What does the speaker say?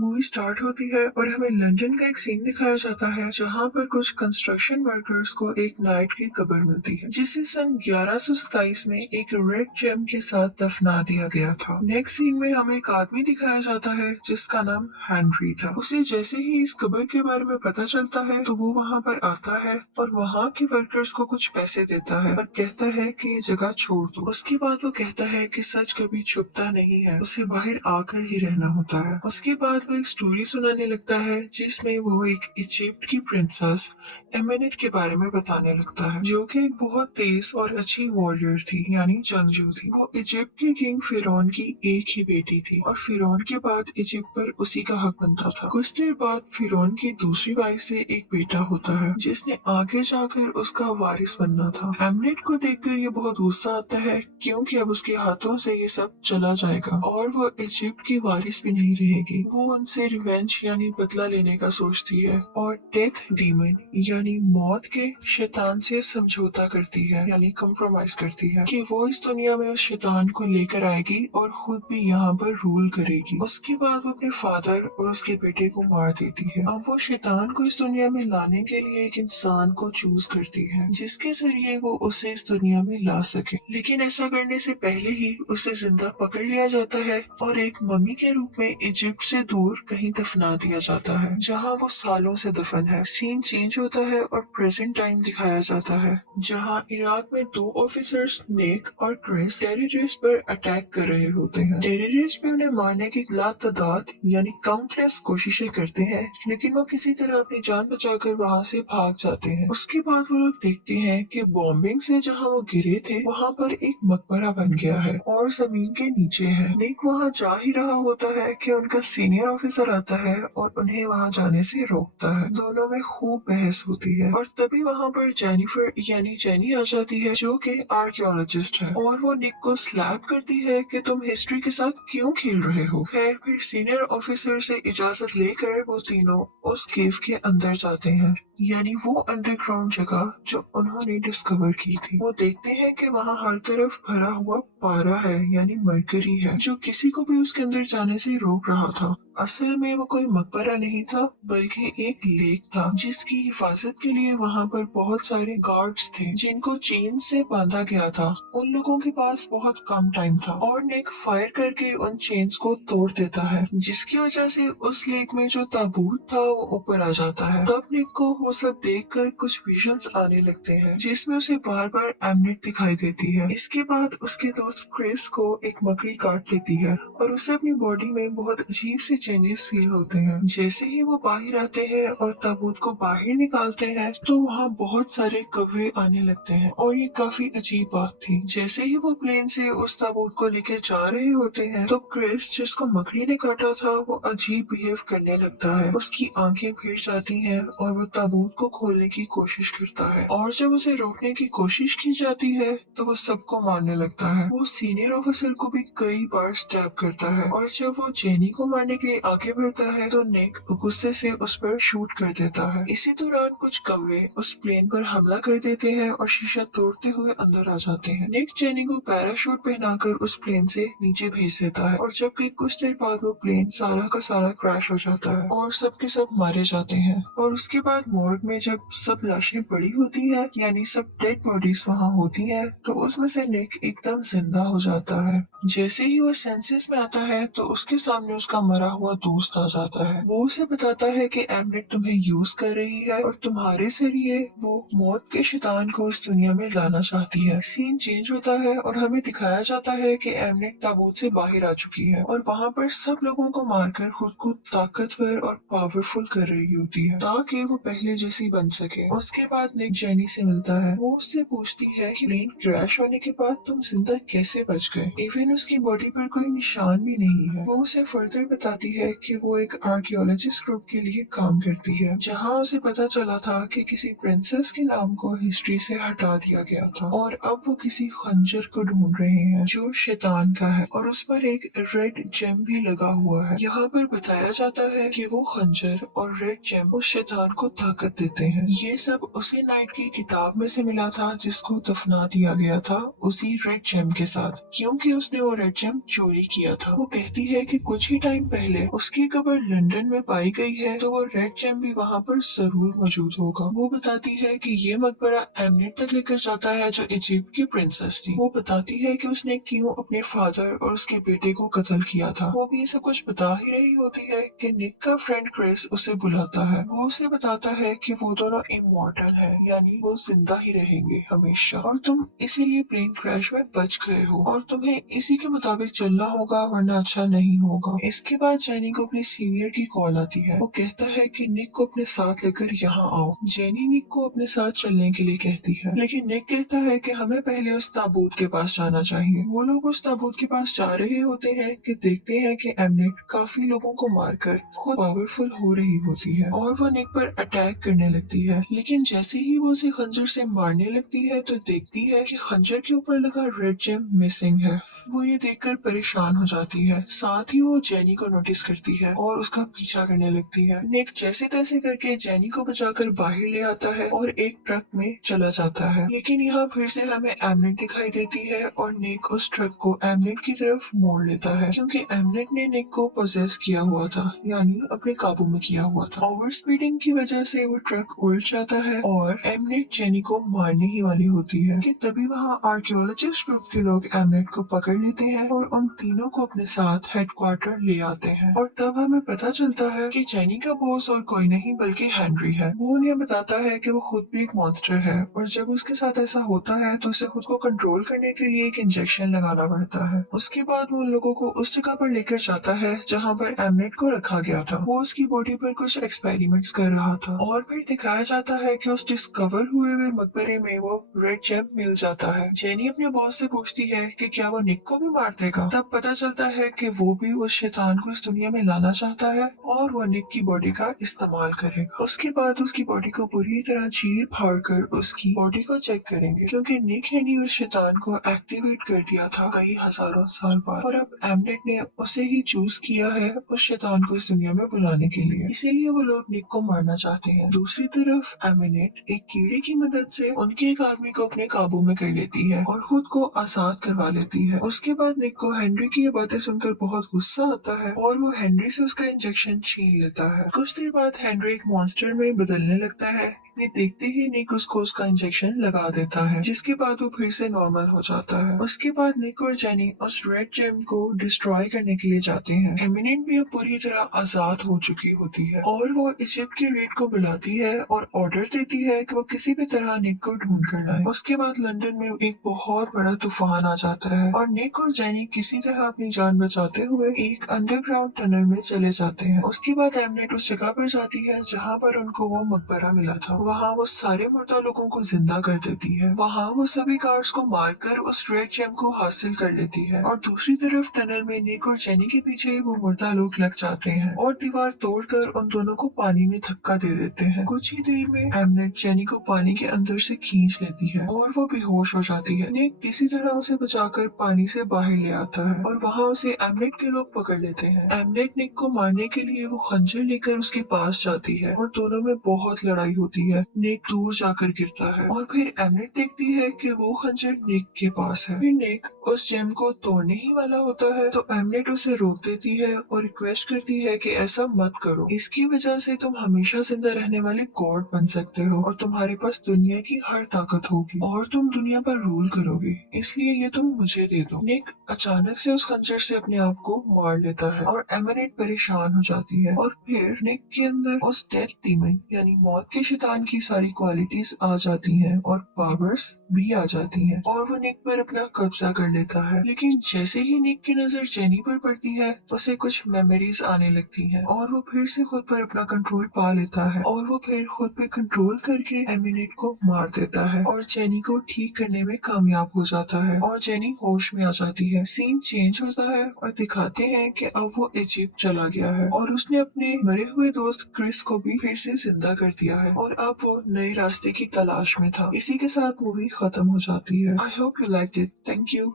Movie start होती है और हमें लंदन का एक सीन दिखाया जाता है जहाँ पर कुछ कंस्ट्रक्शन वर्कर्स को एक नाइट की कब्र मिलती है जिसे सन 1127 में एक रेड जेम के साथ दफना दिया गया था। नेक्स्ट सीन में हमें एक आदमी दिखाया जाता है जिसका नाम हेनरी था। उसे जैसे ही इस कब्र के बारे में पता चलता है तो वो वहाँ पर आता है और वहाँ के वर्कर्स को कुछ पैसे देता है और कहता है कि ये जगह छोड़ दो। उसके बाद वो कहता है कि सच कभी छुपता नहीं है, उसे बाहर आकर ही रहना होता है। उसके बाद वो एक स्टोरी सुनाने लगता है जिसमें वो एक इजिप्ट की प्रिंसेस एमेनेट के बारे में बताने लगता है जो कि एक बहुत तेज और अच्छी वॉरियर थी यानी जंगजू थी। वो इजिप्ट के किंग फिरौन की एक ही बेटी थी और फिरौन के बाद इजिप्ट पर उसी का हक बनता था। कुछ देर बाद फिरौन की दूसरी वाइफ से एक बेटा होता है जिसने आगे जाकर उसका वारिस बनना था। एमनेट को देखकर ये बहुत गुस्सा आता है क्योंकि अब उसके हाथों से ये सब चला जाएगा और वो इजिप्ट की वारिस भी नहीं रहेगी। वो उनसे रिवेंज यानी बदला लेने का सोचती है और डेथ डीमन यानी मौत के शैतान से समझौता करती है यानी कॉम्प्रोमाइज करती है कि वो इस दुनिया में उस शैतान को लेकर आएगी और खुद भी यहाँ पर रूल करेगी। उसके बाद वो अपने फादर और उसके बेटे को मार देती है। अब वो शैतान को इस दुनिया में लाने के लिए एक इंसान को चूज करती है जिसके जरिए वो उसे इस दुनिया में ला सके, लेकिन ऐसा करने से पहले ही उसे जिंदा पकड़ लिया जाता है और एक मम्मी के रूप में इजिप्ट से दूर कहीं दफना दिया जाता है जहाँ वो सालों से दफन है। सीन चेंज होता है और प्रेजेंट टाइम दिखाया जाता है जहाँ इराक में दो ऑफिसर्स नेक और क्रिस टेररिस्ट पर अटैक कर रहे होते हैं। टेररिस्ट भी उन्हें मारने की लातादाद यानी काउंटलेस कोशिशें करते हैं लेकिन वो किसी तरह अपनी जान बचाकर वहाँ से भाग जाते हैं। उसके बाद वो लोग देखते हैं कि बॉम्बिंग से जहाँ वो गिरे थे वहाँ पर एक मकबरा बन गया है और जमीन के नीचे है। निक वहाँ जा ही रहा होता है कि उनका सीनियर ऑफिसर आता है और उन्हें वहाँ जाने से रोकता है। दोनों में खूब बहस होती है और तभी वहाँ पर जेनिफर यानी जेनी आ जाती है जो कि आर्कियोलॉजिस्ट है और वो निक को स्लैप करती है कि तुम हिस्ट्री के साथ क्यों खेल रहे हो। खैर फिर सीनियर ऑफिसर से इजाजत लेकर वो तीनों उस केव के अंदर जाते हैं यानी वो अंडरग्राउंड जगह जो उन्होंने डिस्कवर की थी। वो देखते हैं कि वहाँ हर तरफ भरा हुआ पारा है यानी मरकरी है जो किसी को भी उसके अंदर जाने से रोक रहा था। असल में वो कोई मकबरा नहीं था बल्कि एक लेक था जिसकी हिफाजत के लिए वहाँ पर बहुत सारे गार्ड्स थे जिनको चेन से बांधा गया था। उन लोगों के पास बहुत कम टाइम था और निक फायर करके उन चेन्स को तोड़ देता है जिसकी वजह से उस लेक में जो ताबूत था वो ऊपर आ जाता है। तब निक को वो सब देखकर कुछ विजन्स आने लगते हैं जिसमें उसे बार बार एमनेट दिखाई देती है। इसके बाद उसके दोस्त क्रिस को एक मकड़ी काट लेती है और उसे अपनी बॉडी में बहुत अजीब से चेंजेस फील होते हैं। जैसे ही वो बाहर आते हैं और ताबूत को बाहर निकालते हैं तो वहाँ बहुत सारे कौवे आने लगते हैं और ये काफी अजीब बात थी। जैसे ही वो प्लेन से उस ताबूत को लेकर जा रहे होते हैं तो क्रिस जिसको मकड़ी ने काटा था वो अजीब बिहेव करने लगता है। उसकी आंखें फिर जाती हैं और वो ताबूत को खोलने की कोशिश करता है और जब उसे रोकने की कोशिश की जाती है तो वो सबको मारने लगता है। वो सीनियर ऑफिसर को भी कई बार स्टैब करता है और जब वो जेनी को मारने के लिए आगे बढ़ता है तो निक गुस्से से उस पर शूट कर देता है। इसी दौरान कुछ कौवे उस प्लेन पर हमला कर देते हैं और शीशा तोड़ते हुए अंदर आ जाते हैं। निक जेनी को पैराशूट पहनाकर उस प्लेन से नीचे भेज देता है और जबकि कुछ देर बाद वो प्लेन सारा का सारा क्रैश हो जाता है और सबके सब मारे जाते हैं। और उसके बाद मॉर्ग में जब सब लाशें पड़ी होती है यानी सब डेड बॉडीज वहाँ होती है तो उसमें से निक एकदम जिंदा हो जाता है। जैसे ही वो सेंसेस में आता है तो उसके सामने उसका मरा हुआ दोस्त आ जाता है। वो उसे बताता है कि एमनेट तुम्हें यूज कर रही है और तुम्हारे जरिए वो मौत के शैतान को इस दुनिया में लाना चाहती है। सीन चेंज होता है और हमें दिखाया जाता है कि एमनेट ताबूत से बाहर आ चुकी है और वहाँ पर सब लोगों को मारकर खुद को ताकतवर और पावरफुल कर रही होती है ताकि वो पहले जैसी बन सके। उसके बाद निक जेनी से मिलता है। वो उससे पूछती है कि प्लेन क्रैश होने के बाद तुम जिंदा कैसे बच गए। इवन उसकी बॉडी पर कोई निशान भी नहीं है। वो उसे फर्दर बताती है कि वो एक आर्कियोलॉजिस्ट ग्रुप के लिए काम करती है जहाँ उसे पता चला था कि किसी प्रिंसेस के नाम को हिस्ट्री से हटा दिया गया था और अब वो किसी खंजर को ढूंढ रहे हैं जो शैतान का है और उस पर एक रेड जेम भी लगा हुआ है। यहाँ पर बताया जाता है कि वो खंजर और रेड जेम उस शैतान को ताकत देते हैं। ये सब उसी नाइट की किताब में से मिला था जिसको दफना दिया गया था उसी रेड जेम के साथ क्योंकि उसने ने वो रेड जेम चोरी किया था। वो कहती है कि कुछ ही टाइम पहले उसकी कब्र लंदन में पाई गई है, तो वो रेड जेम भी वहाँ पर जरूर मौजूद होगा। वो बताती है कि ये मकबरा एमनेट तक लेकर जाता है जो इजिप्ट की प्रिंसेस थी। वो बताती है कि उसने क्यों अपने फादर और उसके बेटे को कत्ल किया था। वो भी ये सब कुछ बता ही रही होती है कि निक का फ्रेंड क्रिस उसे बुलाता है। वो उसे बताता है कि वो दोनों इमॉर्टल है, यानी वो जिंदा ही रहेंगे हमेशा, और तुम इसीलिए प्लेन क्रैश में बच गए हो और तुम्हें इसी के मुताबिक चलना होगा वरना अच्छा नहीं होगा। इसके बाद जेनी को अपने सीनियर की कॉल आती है। वो कहता है कि निक को अपने साथ लेकर यहाँ आओ। जेनी निक को अपने साथ चलने के लिए कहती है, लेकिन निक कहता है कि हमें पहले उस ताबूत के पास जाना चाहिए। वो लोग उस ताबूत के पास जा रहे होते हैं कि देखते हैं कि एमनेट काफी लोगों को मारकर खुद पावरफुल हो रही होती है और वो निक पर अटैक करने लगती है। लेकिन जैसे ही वो उसे खंजर से मारने लगती है तो देखती है कि खंजर के ऊपर लगा रेड जेम मिसिंग है। वो ये देखकर परेशान हो जाती है। साथ ही वो जेनी को नोटिस करती है और उसका पीछा करने लगती है। निक जैसे तैसे करके जेनी को बचाकर बाहर ले आता है और एक ट्रक में चला जाता है। लेकिन यहाँ फिर से हमें एमनेट दिखाई देती है और निक उस ट्रक को एमनेट की तरफ मोड़ लेता है, क्योंकि एमनेट ने निक को पोजेस किया हुआ था, यानी अपने काबू में किया हुआ था। ओवर स्पीडिंग की वजह से वो ट्रक उल्ट जाता है और एमनेट जेनी को मारने ही वाली होती है कि तभी वहाँ आर्कियोलॉजिस्ट ग्रुप के लोग एमनेट को पकड़ लेते हैं और उन तीनों को अपने साथ हेडक्वार्टर ले आते हैं। और तब हमें पता चलता है कि जेनी का बॉस और कोई नहीं बल्कि हेनरी है। वो उन्हें बताता है कि वो खुद भी एक मॉन्स्टर है और जब उसके साथ ऐसा होता है तो उसे खुद को कंट्रोल करने के लिए एक इंजेक्शन लगाना पड़ता है। उसके बाद वो उन लोगों को उस जगह पर लेकर जाता है जहाँ पर एमनेट को रखा गया था। वो उसकी बॉडी पर कुछ एक्सपेरिमेंट्स कर रहा था और फिर दिखाया जाता है कि उस डिस्कवर हुए हुए मकबरे में वो रेड जेम मिल जाता है। जेनी अपने बॉस से पूछती है कि क्या वो निक को भी मार देगा। तब पता चलता है कि वो भी उस शैतान को इस दुनिया में लाना चाहता है और वो निक की बॉडी का इस्तेमाल करेगा। उसके बाद उसकी बॉडी को पूरी तरह चीर फाड़ कर उसकी बॉडी को चेक करेंगे, क्योंकि निक ने उस शैतान को एक्टिवेट कर दिया था कई हजारों साल बाद और अब एमनेट ने उसे ही चूज किया है उस शैतान को इस दुनिया में बुलाने के लिए। इसीलिए वो लोग निक को मारना चाहते हैं। दूसरी तरफ एमिनेट एक कीड़े की मदद से उनके एक आदमी को अपने काबू में कर लेती है और खुद को आजाद करवा लेती है। उसके बाद निक को हेनरी की ये बातें सुनकर बहुत गुस्सा आता है और वो हेनरी से उसका इंजेक्शन छीन लेता है। कुछ देर बाद हेनरी एक मॉन्स्टर में बदलने लगता है। ये देखते ही निक उसको उसका इंजेक्शन लगा देता है, जिसके बाद वो फिर से नॉर्मल हो जाता है। उसके बाद निक और जेनी उस रेड जेम को डिस्ट्रॉय करने के लिए जाते हैं। एमिनेंट भी अब पूरी तरह आजाद हो चुकी होती है और वो इजिप्ट के रेड को बुलाती है और ऑर्डर देती है कि वो किसी भी तरह निक को ढूंढ कर लाए। उसके बाद लंदन में एक बहुत बड़ा तूफान आ जाता है और निक और जेनी किसी तरह अपनी जान बचाते हुए एक अंडरग्राउंड टनल में चले जाते हैं। उसके बाद एमिनेट उस जगह पर जाती है जहाँ पर उनको वो मकबरा मिला था। वहाँ वो सारे मुर्दा लोगों को जिंदा कर देती है। वहाँ वो सभी गार्ड्स को मारकर उस रेड जेम को हासिल कर लेती है और दूसरी तरफ टनल में निक और जेनी के पीछे वो मुर्दा लोग लग जाते हैं और दीवार तोड़कर उन दोनों को पानी में धक्का दे देते हैं। कुछ ही देर में एमनेट जेनी को पानी के अंदर से खींच लेती है और वो बेहोश हो जाती है। निक किसी तरह उसे बचाकर पानी से बाहर ले आता है और वहाँ उसे एमनेट के लोग पकड़ लेते हैं। एमनेट निक को मारने के लिए वो खंजर लेकर उसके पास जाती है और दोनों में बहुत लड़ाई होती है। निक दूर जाकर गिरता है और फिर एमनेट देखती है कि वो खंजर निक के पास है। फिर निक उस जेम को तोड़ने ही वाला होता है तो एमनेट उसे रोक देती है और रिक्वेस्ट करती है कि ऐसा मत करो, इसकी वजह से तुम हमेशा जिंदा रहने वाले गॉड बन सकते हो और तुम्हारे पास दुनिया की हर ताकत होगी और तुम दुनिया पर रूल करोगे, इसलिए ये तुम मुझे दे दो। निक अचानक से उस खंजर से अपने आप को मार लेता है और एमनेट परेशान हो जाती है और फिर निक के अंदर उस डेथ डीमन यानी मौत के शैतान की सारी क्वालिटीज आ जाती हैं और पावर्स भी आ जाती हैं और वो निक पर अपना कब्जा कर लेता है। लेकिन जैसे ही निक की नजर जेनी पर पड़ती है उसे कुछ मेमोरीज आने लगती हैं और वो फिर से खुद पर अपना कंट्रोल पा लेता है और वो फिर खुद पे कंट्रोल करके एमिनेट को मार देता है और जेनी को ठीक करने में कामयाब हो जाता है और जेनी होश में आ जाती है। सीन चेंज होता है और दिखाते हैं कि अब वो इजिप्ट चला गया है और उसने अपने मरे हुए दोस्त क्रिस को भी फिर से जिंदा कर दिया है और अब वो नए रास्ते की तलाश में था। इसी के साथ मूवी खत्म हो जाती है। I hope you like it. Thank you.